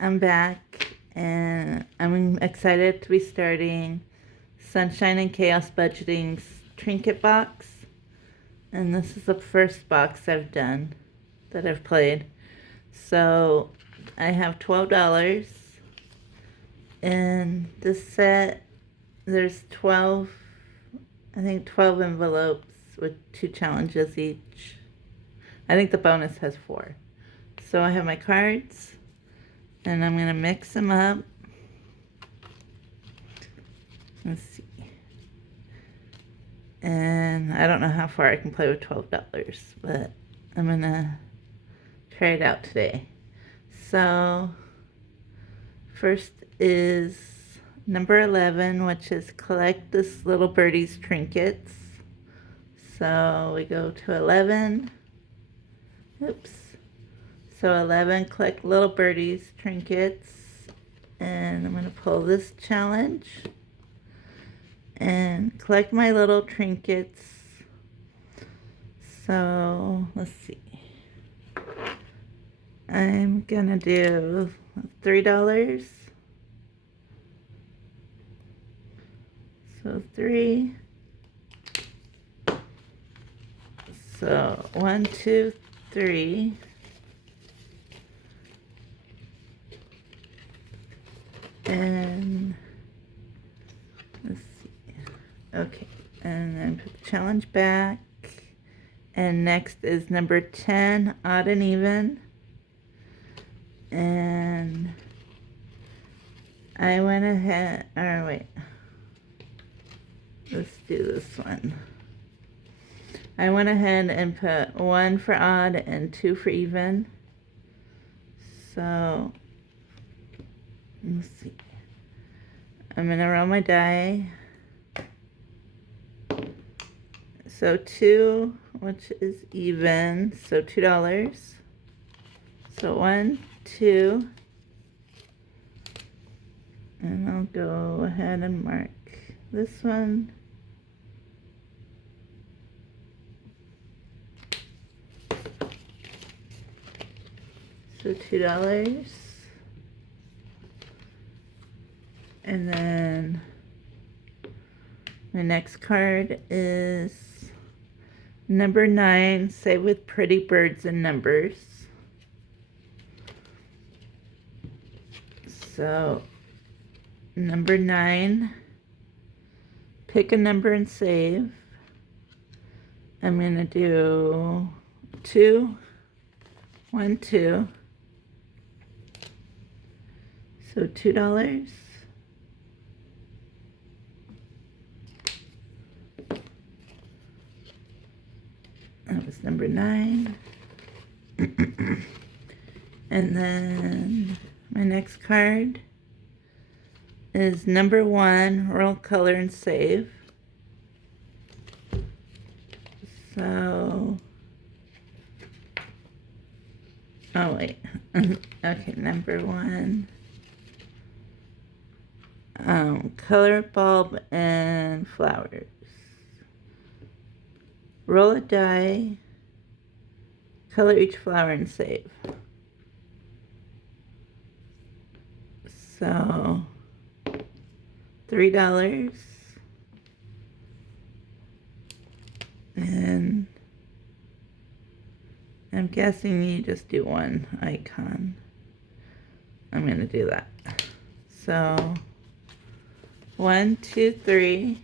I'm back and I'm excited to be starting Sunshine and Chaos Budgeting's Trinket Box. And this is the first box I've done that I've played. So I have $12 in this set. There's 12 envelopes with 2 challenges each. I think the bonus has 4. So I have my cards, and I'm going to mix them up. Let's see. And I don't know how far I can play with $12, but I'm going to try it out today. So first is number 11, which is collect this little birdie's trinkets. So we go to 11. Oops. So 11, collect little birdie's trinkets. And I'm going to pull this challenge. And collect my little trinkets. So let's see. I'm going to do $3. So 3. So 1, 2, 3. And let's see. Okay, and then put the challenge back. And next is number 10, odd and even. And I went ahead, or wait. Let's do this one. I went ahead and put 1 for odd and 2 for even. So let's see. I'm going to roll my die. So 2, which is even, so $2. So 1, 2. And I'll go ahead and mark this one. So $2. And then my next card is number 9, save with pretty birds and numbers. So number 9, pick a number and save. I'm going to do 2, 1, 2. So $2. That was number 9. And then my next card is number 1, roll, color, and save. So, oh wait, okay, number 1. Color, bulb, and flowers. Roll a die, color each flower, and save. So $3. And I'm guessing you just do one icon. I'm going to do that. So 1, 2, 3.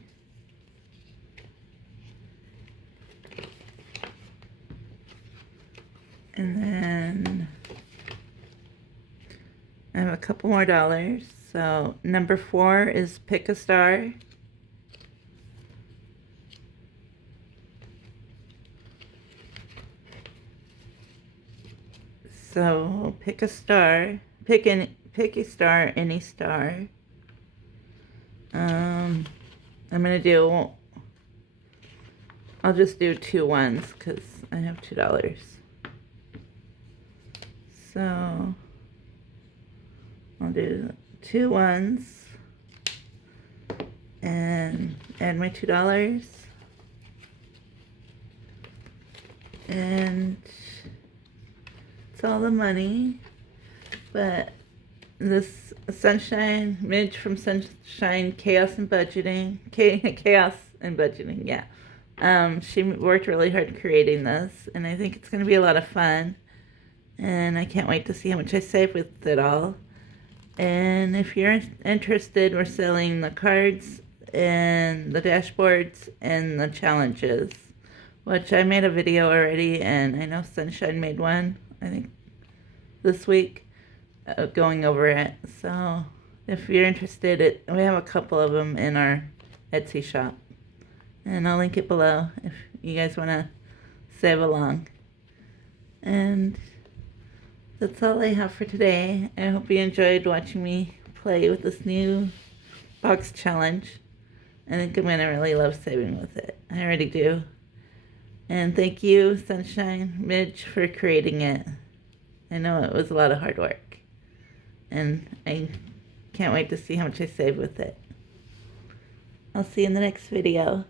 And then I have a couple more dollars. So number 4 is pick a star. So pick a star. Pick a star, any star. I'm gonna do. I'll just do 2 ones because I have $2. So I'll do 2 ones and add my $2. And it's all the money, but this Sunshine, Midge from Sunshine Chaos and Budgeting, Chaos and Budgeting, yeah. She worked really hard creating this, and I think it's going to be a lot of fun. And I can't wait to see how much I save with it all. And if you're interested, we're selling the cards and the dashboards and the challenges, which I made a video already, and I know Sunshine made one, I think, this week, going over it. So if you're interested, we have a couple of them in our Etsy shop. And I'll link it below if you guys want to save along. And that's all I have for today. I hope you enjoyed watching me play with this new box challenge. I think I'm going to really love saving with it. I already do. And thank you, Sunshine Midge, for creating it. I know it was a lot of hard work. And I can't wait to see how much I save with it. I'll see you in the next video.